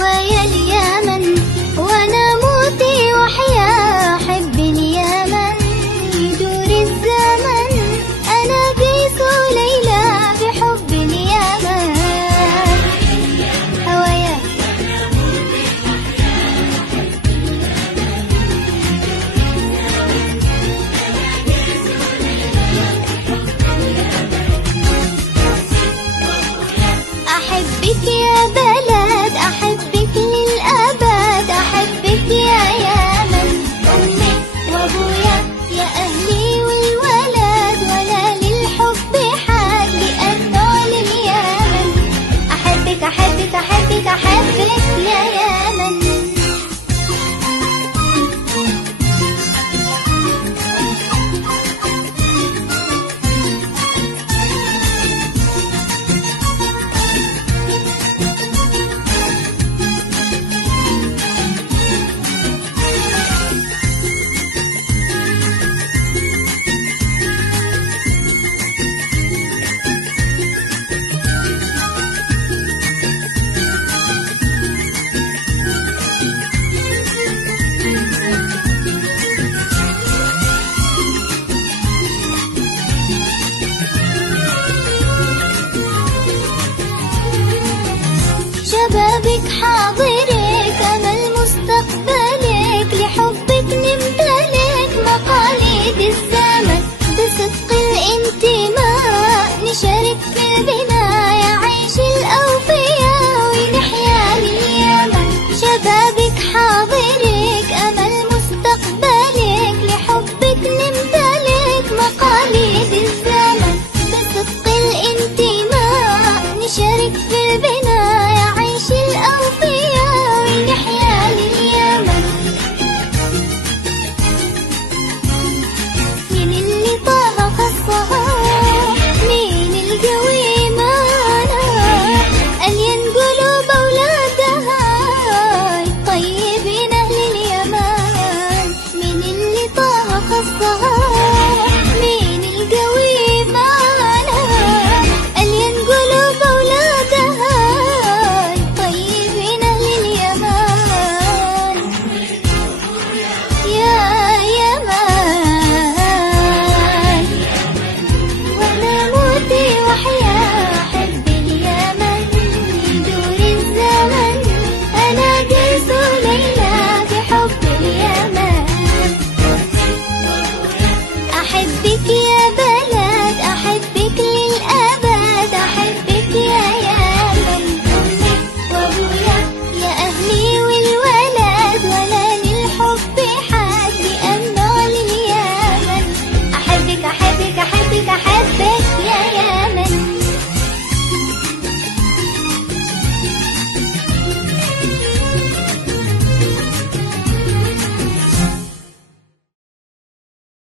هوايا اليمن وانا موتي وحيا احب اليمن يدور الزمن انا قيس وليلى بحب اليمن هوايا أحبك يا بلد أحبك للأبد أحبك يا يمن أمي وأبويا يا أهلي والولد ولا للحب حد لأنه لليمن أحبك أحبك أحبك أحبك يا يمن شبابك حاضرك أمل مستقبلك لحبك نمتلك مقاليد الزمن بصدق الانتماء نشارك في البناء يعيش الأوفياء ونحيا لليمن شبابك حاضرك أمل مستقبلك لحبك نمتلك مقاليد الزمن بصدق الانتماء نشارك في البناء